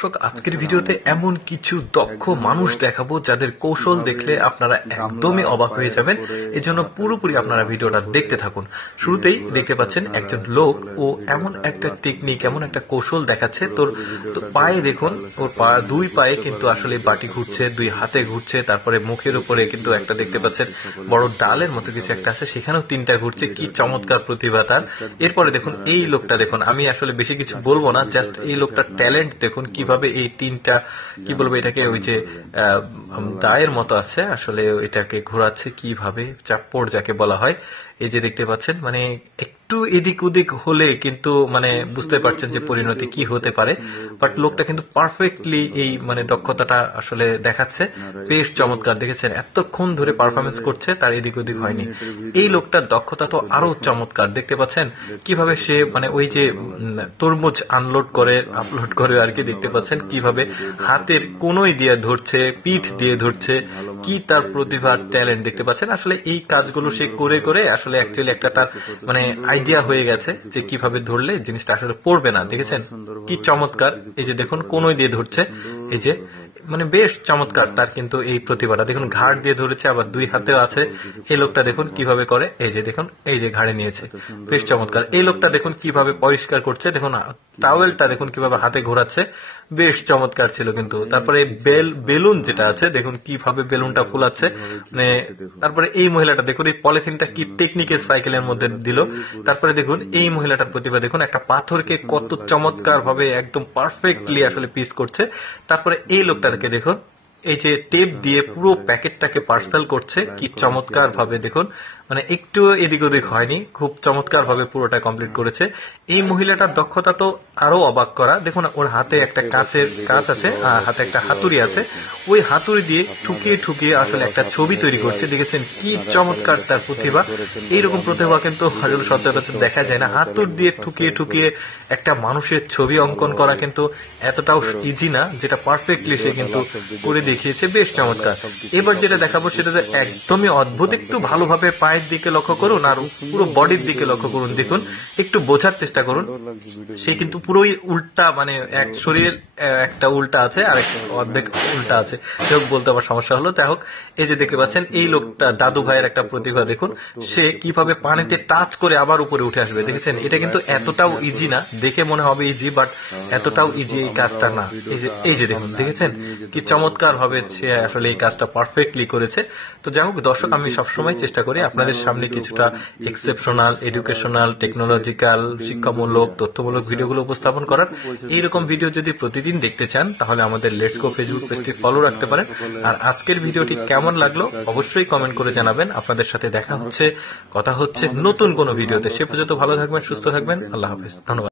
দর্শক, আজকের ভিডিওতে এমন কিছু দক্ষ মানুষ দেখাবো যাদের কৌশল দেখলে আপনারা একদমই অবাক হয়ে যাবেন। এজন্য পুরোপুরি আপনারা ভিডিওটা দেখতে থাকুন। শুরুতেই দেখতে পাচ্ছেন একজন লোক ও এমন একটা টেকনিক, এমন একটা কৌশল দেখাচ্ছে। তো পায়ে দেখুন, ওর দুই পায়ে কিন্তু আসলে বাটি ঘুরছে, দুই হাতে ঘুরছে, তারপরে মুখের উপরে কিন্তু একটা দেখতে পাচ্ছেন বড় ডালের মতো কিছু একটা আছে, সেখানেও তিনটা ঘুরছে। কি চমৎকার প্রতিভা তার। এরপরে দেখুন এই লোকটা দেখুন, আমি আসলে বেশি কিছু বলবো না, জাস্ট এই লোকটার ট্যালেন্ট দেখুন কিভাবে এই তিনটা, কি বলবো এটাকে, ওই যে দায়ের মতো আছে আসলে, এটাকে ঘোরাচ্ছে কিভাবে, চাপ্পড় যাকে বলা হয়। এই যে দেখতে পাচ্ছেন, মানে একটু এদিক ওদিক হলে কিন্তু মানে বুঝতে পারছেন যে পরিণতি কি হতে পারে। বাট লোকটা কিন্তু পারফেক্টলি এই মানে দক্ষতাটা আসলে দেখাচ্ছে। বেশ চমৎকার, দেখেছেন এতক্ষণ ধরে পারফরমেন্স করছে, তার এদিক ওদিক হয়নি। এই লোকটার দক্ষতা তো আরো চমৎকার, দেখতে পাচ্ছেন কিভাবে সে মানে ওই যে তরমুজ আপলোড করে আর কি, দেখতে পাচ্ছেন কিভাবে হাতের কোনোই দিয়ে ধরছে, পিঠ দিয়ে ধরছে। কি তার প্রতিভা, ট্যালেন্ট দেখতে পাচ্ছেন। আসলে এই কাজগুলো সে করে করে আসলে অ্যাকচুয়ালি একটা তার মানে আইডিয়া হয়ে গেছে যে কিভাবে ধরলে জিনিসটা আসলে পড়বে না। দেখেছেন কি চমৎকার। এই যে দেখুন কোনোই দিয়ে ধরছে, এই যে মানে বেশ চমৎকার তার কিন্তু এই প্রতিভাটা। দেখুন ঘাড় দিয়ে ধরেছে, আবার দুই হাতেও আছে। এই লোকটা দেখুন কিভাবে করে, এই যে দেখুন, এই যে ঘাড়ে নিয়েছে, বেশ চমৎকার। এই লোকটা দেখুন কিভাবে পরিষ্কার করছে, দেখুন টাওয়েলটা দেখুন কিভাবে হাতে ঘোরাচ্ছে, বেশ চমৎকার ছিল কিন্তু। তারপরে বেলুন যেটা আছে দেখুন কিভাবে বেলুনটা ফুলাচ্ছে, মানে তারপরে এই মহিলাটা দেখুন এই পলিথিনটা কি টেকনিকের সাইকেলের মধ্যে দিল। তারপরে দেখুন এই মহিলাটার প্রতিভা দেখুন, একটা পাথরকে কত চমৎকার ভাবে একদম পারফেক্টলি আসলে পিস করছে। তারপরে এই লোকটাকে দেখুন, এই যে টেপ দিয়ে পুরো প্যাকেটটাকে পার্সেল করছে, কি চমৎকার ভাবে দেখুন, মানে একটু এদিক ওদিক হয়নি, খুব চমৎকার ভাবে পুরোটা কমপ্লিট করেছে। এই মহিলাটার দক্ষতা তো আরো অবাক করা। দেখুন ওর হাতে একটা কাচের কাঁচ আছে, আর হাতে একটা হাতুড়ি আছে, ওই হাতুড়ি দিয়ে ঠুকিয়ে ঠুকিয়ে আসলে একটা ছবি তৈরি করছে। দেখেছেন কি চমৎকার তার প্রতিভা। এইরকম প্রতিভা কিন্তু আসলে সচরাচর দেখা যায় না। হাতুড়ি দিয়ে ঠুকিয়ে ঠুকিয়ে একটা মানুষের ছবি অঙ্কন করা কিন্তু এতটাও ইজি না, যেটা পারফেক্টলি সে কিন্তু করে দেখিয়েছে, বেশ চমৎকার। এবার যেটা দেখাবো সেটা একদমই অদ্ভুত। একটু ভালোভাবে পায়ের দিকে লক্ষ্য করুন আর পুরো বডির দিকে লক্ষ্য করুন, দেখুন একটু বোঝার চেষ্টা করুন। সে কিন্তু পুরোই উল্টা, মানে এক শরীরের একটা উল্টা আছে আর অর্ধেক উল্টা আছে, বলতে আমার সমস্যা হলো। তাই হোক, এই যে দেখতে পাচ্ছেন এই লোকটা দাদু ভাইয়ের একটা প্রতিভা দেখুন, সে কিভাবে পানিতে টাচ করে আবার উপরে উঠে আসবে। দেখেছেন এটা কিন্তু এতটাও ইজি না, দেখে মনে হবে ইজি, বাট এতটাও ইজি এই কাজটা না। এই যে দেখুন, দেখেছেন কি চমৎকার ভাবে সে আসলে এই কাজটা পারফেক্টলি করেছে। তো যাই হোক দর্শক, আমি সবসময় চেষ্টা করি আপনাদের সামনে কিছুটা এক্সেপশনাল, এডুকেশনাল, টেকনোলজিক্যাল, শিক্ষামূলক, তথ্যমূলক ভিডিওগুলো উপস্থাপন করার। এইরকম ভিডিও যদি প্রতিদিন দেখতে চান তাহলে আমাদের লেটস গো ফেসবুক পেজটি ফলো রাখতে পারেন। আর আজকের ভিডিওটি কেমন লাগলো অবশ্যই কমেন্ট করে জানাবেন। আপনাদের সাথে দেখা হচ্ছে, কথা হচ্ছে নতুন কোনো ভিডিওতে। সে পর্যন্ত ভালো থাকবেন, সুস্থ থাকবেন। আল্লাহ হাফেজ, ধন্যবাদ।